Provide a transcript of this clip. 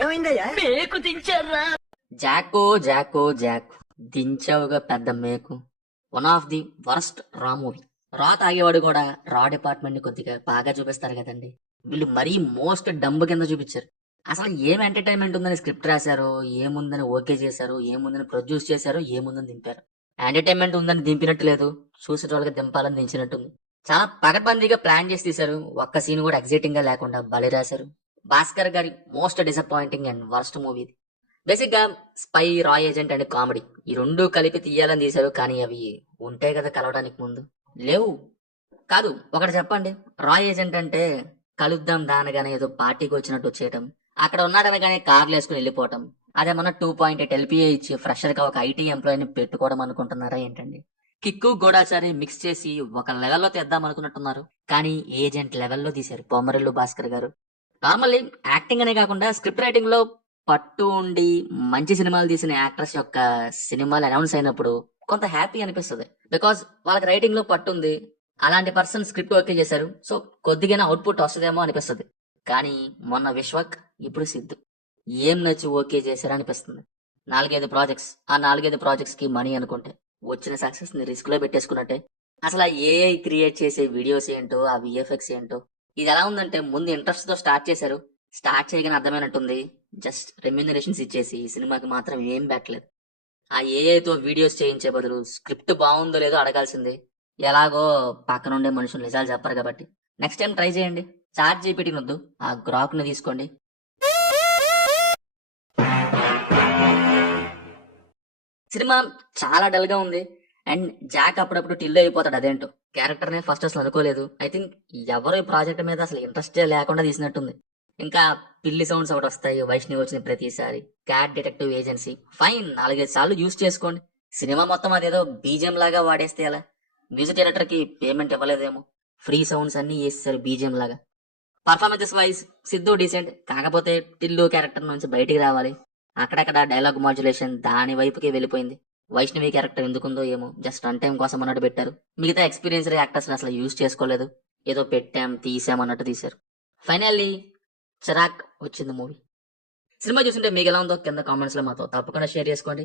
ఏమైందయ్యా? మేకు దించారా? జాకో జాకో జాక్ దించావుగా పెద్ద మేకు. వన్ ఆఫ్ ది వరస్ట్ రా మూవీ. రా తాగేవాడు కూడా రా డిపార్ట్మెంట్ ని కొద్దిగా బాగా చూపిస్తారు కదండి. వీళ్ళు మరీ మోస్ట్ డంబ్ కింద చూపించారు. అసలు ఏం ఎంటర్టైన్మెంట్ ఉందని స్క్రిప్ట్ రాశారో, ఏముందని ఓకే చేశారు, ఏముందని ప్రొడ్యూస్ చేశారో, ఏముందని దింపారు. ఎంటర్టైన్మెంట్ ఉందని దింపినట్టు లేదు, చూసేటోళ్ళకి దింపాలని దించినట్టుంది. చాలా పకడ్బందీగా ప్లాన్ చేసి తీశారు. ఒక్క సీన్ కూడా ఎగ్జైటింగ్ గా లేకుండా బలి రాశారు. భాస్కర్ గారి most disappointing and worst movie. Basic గా స్పై, రా ఏజెంట్ అండ్ కామెడీ ఈ రెండు కలిపి తీయాలని తీశారు. కానీ అవి ఉంటాయి కదా కలవడానికి ముందు, లేవు. కాదు, ఒకటి చెప్పండి. రా ఏజెంట్ అంటే కలుద్దాం దానగానే ఏదో పార్టీకి వచ్చినట్టు వచ్చేయటం, అక్కడ ఉన్నాడనగానే కార్లు వేసుకుని వెళ్ళిపోవటం, అదేమన్నా 2.8 ఎల్పిఏ ఇచ్చి ఫ్రెషర్ గా ఒక ఐటీ ఎంప్లాయీని పెట్టుకోవడం అనుకుంటున్నారా ఏంటండి? కిక్కు గోడాచారి మిక్స్ చేసి ఒక లెవెల్లో తెద్దాం అనుకున్నట్టున్నారు. కానీ ఏజెంట్ లెవెల్లో తీశారు బొమ్మరిల్లు భాస్కర్ గారు. నార్మల్లీ యాక్టింగ్ అనే కాకుండా స్క్రిప్ట్ రైటింగ్ లో పట్టు ఉండి మంచి సినిమాలు తీసిన యాక్టర్స్ యొక్క సినిమాలు అనౌన్స్ అయినప్పుడు కొంత హ్యాపీ అనిపిస్తుంది. బికాస్ వాళ్ళకి రైటింగ్ లో పట్టు ఉంది. అలాంటి పర్సన్ స్క్రిప్ట్ ఓకే చేశారు, సో కొద్దిగా అవుట్పుట్ వస్తుందేమో అనిపిస్తుంది. కానీ మొన్న విశ్వక్, ఇప్పుడు సిద్ధు ఏం నచ్చి ఓకే చేశారు అనిపిస్తుంది. 4-5 ప్రాజెక్ట్స్, ఆ 4-5 ప్రాజెక్ట్స్ కి మనీ అనుకుంటే వచ్చిన సక్సెస్ ని రిస్క్ లో పెట్టేసుకున్నట్టే. అసలు ఆ ఏఐ క్రియేట్ చేసే వీడియోస్ ఏంటో, ఆ విఎఫ్ఎక్స్ ఏంటో, ఇది ఎలా ఉందంటే ముందు ఇంట్రెస్ట్ తో స్టార్ట్ చేశారు. స్టార్ట్ చేయగానే అర్థమైనట్టుంది, జస్ట్ రెమ్యూనరేషన్స్ ఇచ్చేసి ఈ సినిమాకి మాత్రం ఏం పెట్టలేదు. ఆ ఏఐతో వీడియోస్ చేయించే బదులు స్క్రిప్ట్ బాగుందో లేదో అడగాల్సింది. ఎలాగో పక్కనుండే మనుషులు నిజాలు చెప్పరు కాబట్టి నెక్స్ట్ టైం ట్రై చేయండి. చాట్ జీపీటీ వద్దు, ఆ గ్రాక్ ని తీసుకోండి. సినిమా చాలా డల్ గా ఉంది. అండ్ జాక్ అప్పుడప్పుడు టిల్ అయిపోతాడు. అదేంటో క్యారెక్టర్ నే ఫస్ట్ అసలు అనుకోలేదు. ఐ థింక్ ఎవరు ఈ ప్రాజెక్ట్ మీద అసలు ఇంట్రెస్ట్ లేకుండా తీసినట్టుంది. ఇంకా పిల్లి సౌండ్స్ ఒకటి వస్తాయి వైష్ణవి వచ్చిన ప్రతిసారి. క్యాట్ డిటెక్టివ్ ఏజెన్సీ ఫైన్, 4-5 సార్లు యూజ్ చేసుకోండి. సినిమా మొత్తం అదేదో బీజిఎం లాగా వాడేస్తే ఎలా? మ్యూజిక్ డైరెక్టర్ కి పేమెంట్ ఇవ్వలేదేమో, ఫ్రీ సౌండ్స్ అన్ని వేసేసారు బీజిఎం లాగా. పర్ఫార్మెన్సెస్ వైజ్ సిద్ధు డీసెంట్, కాకపోతే టిల్లు క్యారెక్టర్ నుంచి బయటికి రావాలి. అక్కడక్కడ డైలాగ్ మాడ్యులేషన్ దాని వైపుకి వెళ్ళిపోయింది. వైష్ణవి క్యారెక్టర్ ఎందుకుందో ఏమో, జస్ట్ రన్ టైం కోసం అన్నట్టు పెట్టారు. మిగతా ఎక్స్పీరియన్స్ యాక్టర్స్ అసలు యూజ్ చేసుకోలేదు. ఏదో పెట్టాం తీసాం అన్నట్టు తీశారు. ఫైనల్లీ చిరాక్ వచ్చింది మూవీ. సినిమా చూస్తుంటే మీకు ఎలా ఉందో కింద కామెంట్స్ లో మాతో తప్పకుండా షేర్ చేసుకోండి.